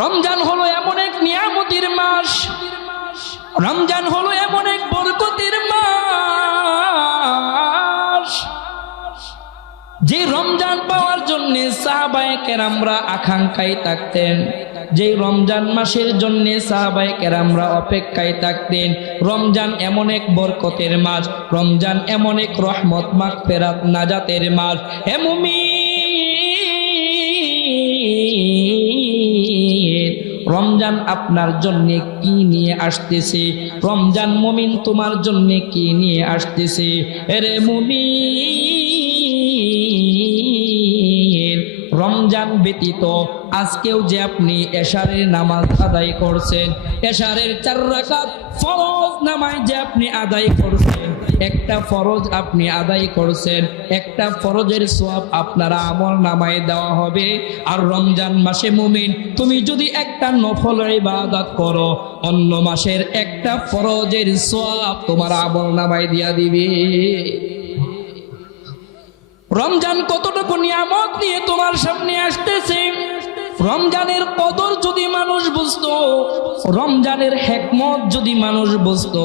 রমজান হলো এমন এক নিয়ামতের মাস, রমজান হলো এমন এক বরকতের মাস, যে রমজান পাওয়ার জন্য সাহাবায়ে কেরামরা আকাঙ্ক্ষায় থাকতেন, যে রমজান মাসের জন্য সাহাবায়ে কেরামরা অপেক্ষায় থাকতেন। রমজান এমন এক বরকতের মাস, রমজান এমন এক রহমত, মাগফিরাত, নাজাতের মাস। হে মুমিন, রমজান আপনার জন্য কি নিয়ে আসতেছে? রমজান মুমিন তোমার জন্য কি নিয়ে আসতেছে? রে মুমিন, রমজান ব্যতীত আজকেও যে আপনি এশারের নামাজ আদায় করছেন, এশারের 4 রাকাত ফরজ নামাজ যে আপনি আদায় করছেন, একটা ফরজ আপনি আদায় করছেন, একটা ফরজের সওয়াব আপনার আমল নামায় দেওয়া হবে। আর রমজান মাসে মুমিন, তুমি যদি একটা নফল ইবাদত করো, অন্য মাসের একটা ফরজের সওয়াব তোমার আমল নামায় দিয়া দিবে। রমজান কতটুকু নিয়ামত নিয়ে তোমার সামনে আসতেছে। রমজানের কদর যদি মানুষ বুঝতো, রমজানের হিকমত যদি মানুষ বুঝতো,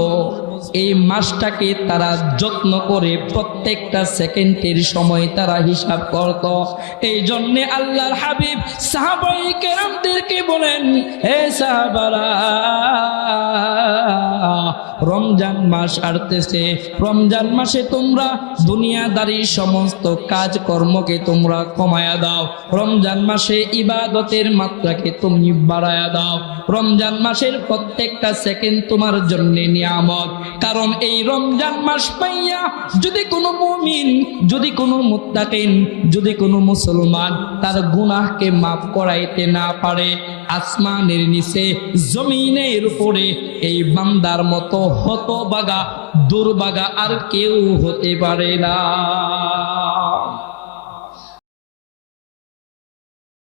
এই মাসটাকে তারা যত্ন করে প্রত্যেকটা সেকেন্ডের সময় তারা হিসাব করত। এই জন্যে আল্লাহর হাবিব সাহাবায়ে কেরামদেরকে বলেন, হে সাহাবারা, রমজান মাস আসতেছে, রমজান মাসে তোমরা দুনিয়াদারি সমস্ত কাজকর্মকে তোমরা কমায়া দাও, রমজান মাসে ইবাদতের মাত্রাকে তুমি বাড়ায়া দাও। রমজান মাসের প্রত্যেকটা সেকেন্ড তোমার জন্য নিয়ামত। কারণ এই রমজান মাস পাইয়া যদি কোনো মুমিন, যদি কোনো মুত্তাকিন, যদি কোনো মুসলমান তার গুনাহকে মাফ করাইতে না পারে, আসমানের নিচে জমিনের উপরে এই বান্দার মতো হতভাগা, দুর্ভাগা আর কেউ হতে পারে না।